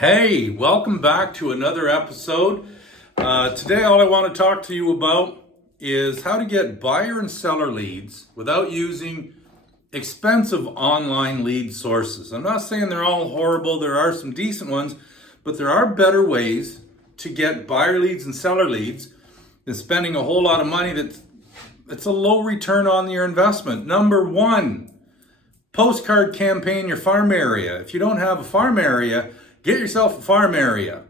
Hey, welcome back to another episode. Today, all I want to talk to you about is how to get buyer and seller leads without using expensive online lead sources. I'm not saying they're all horrible, there are some decent ones, but there are better ways to get buyer leads and seller leads than spending a whole lot of money that's a low return on your investment. Number one, postcard campaign your farm area. If you don't have a farm area, get yourself a farm area.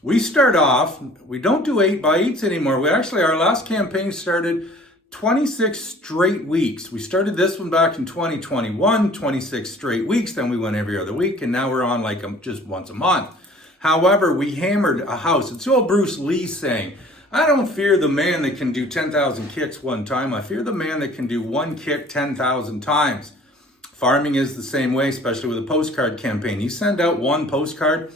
We start off, we don't do 8x8s anymore. Our last campaign started 26 straight weeks. We started this one back in 2021, 26 straight weeks. Then we went every other week, and now we're on just once a month. However, we hammered a house. It's the old Bruce Lee saying, I don't fear the man that can do 10,000 kicks one time. I fear the man that can do one kick 10,000 times. Farming is the same way, especially with a postcard campaign. You send out one postcard,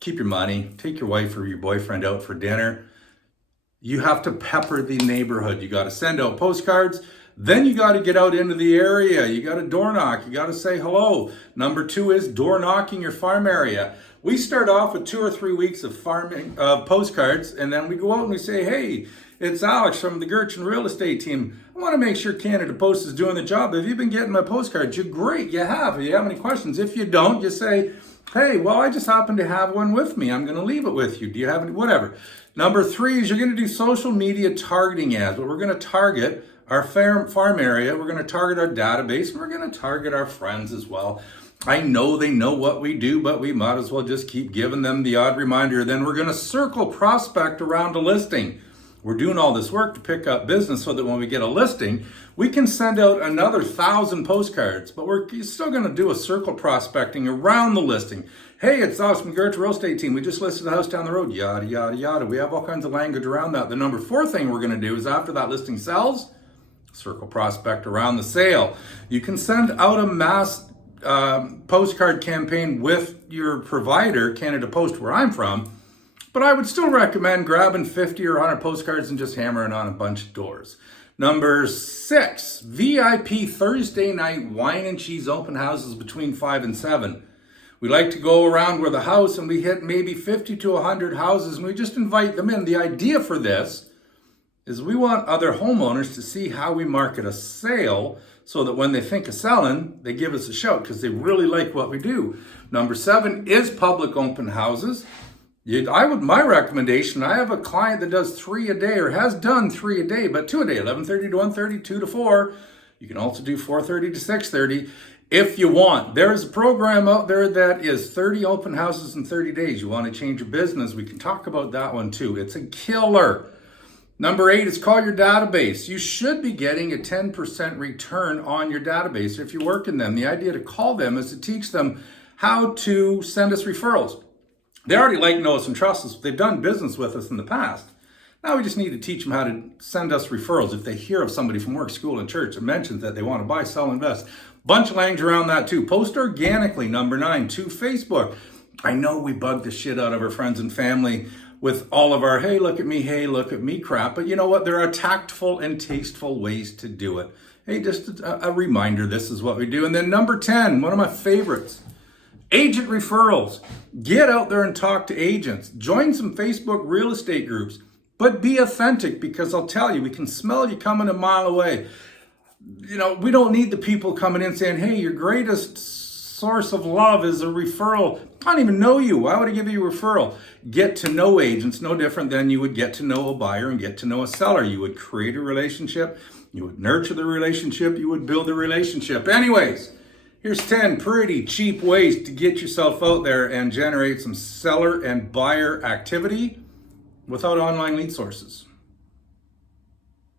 keep your money, take your wife or your boyfriend out for dinner. You have to pepper the neighborhood. You got to send out postcards. Then you got to get out into the area. You got to door knock. You got to say hello. Number two is door knocking your farm area. We start off with 2 or 3 weeks of farming postcards, and then we go out and we say, hey, it's Alex from the Gurchin real estate team. I want to make sure Canada Post is doing the job. Have you been getting my postcards? You're great. You have. If you have any questions, if you don't, you say, hey, well, I just happen to have one with me. I'm going to leave it with you. Do you have any? Whatever. Number three is you're going to do social media targeting ads. But we're going to target our farm area. We're going to target our database. And we're going to target our friends as well. I know they know what we do, but we might as well just keep giving them the odd reminder. Then we're going to circle prospect around a listing. We're doing all this work to pick up business so that when we get a listing, we can send out another 1,000 postcards, but we're still going to do a circle prospecting around the listing. Hey, it's us from Gurchin real estate team. We just listed the house down the road, yada, yada, yada. We have all kinds of language around that. The number four thing we're going to do is after that listing sells, circle prospect around the sale. You can send out a mass postcard campaign with your provider, Canada Post, where I'm from, but I would still recommend grabbing 50 or 100 postcards and just hammering on a bunch of doors. Number six, VIP Thursday night wine and cheese open houses between 5 and 7. We like to go around with a house and we hit maybe 50 to 100 houses and we just invite them in. The idea for this is we want other homeowners to see how we market a sale so that when they think of selling, they give us a shout because they really like what we do. Number seven is public open houses. My recommendation, I have a client that does 3 a day or has done 3 a day, but 2 a day, 11:30 to 1:30, 2 to 4. You can also do 4:30 to 6:30 if you want. There's a program out there that is 30 open houses in 30 days. You want to change your business, we can talk about that one too. It's a killer. Number 8 is call your database. You should be getting a 10% return on your database if you work in them. The idea to call them is to teach them how to send us referrals. They already like, know us, and trust us. They've done business with us in the past. Now we just need to teach them how to send us referrals. If they hear of somebody from work, school, and church and mentions that they want to buy, sell, invest. Bunch of language around that too. Post organically, number 9, to Facebook. I know we bug the shit out of our friends and family with all of our, hey, look at me crap. But you know what? There are tactful and tasteful ways to do it. Hey, just a reminder, this is what we do. And then number 10, one of my favorites. Agent referrals. Get out there and talk to agents. Join some Facebook real estate groups, but be authentic because I'll tell you, we can smell you coming a mile away. You know, we don't need the people coming in saying, hey, your greatest source of love is a referral. I don't even know you. Why would I give you a referral? Get to know agents, no different than you would get to know a buyer and get to know a seller. You would create a relationship. You would nurture the relationship. You would build a relationship. Anyways, here's 10 pretty cheap ways to get yourself out there and generate some seller and buyer activity without online lead sources.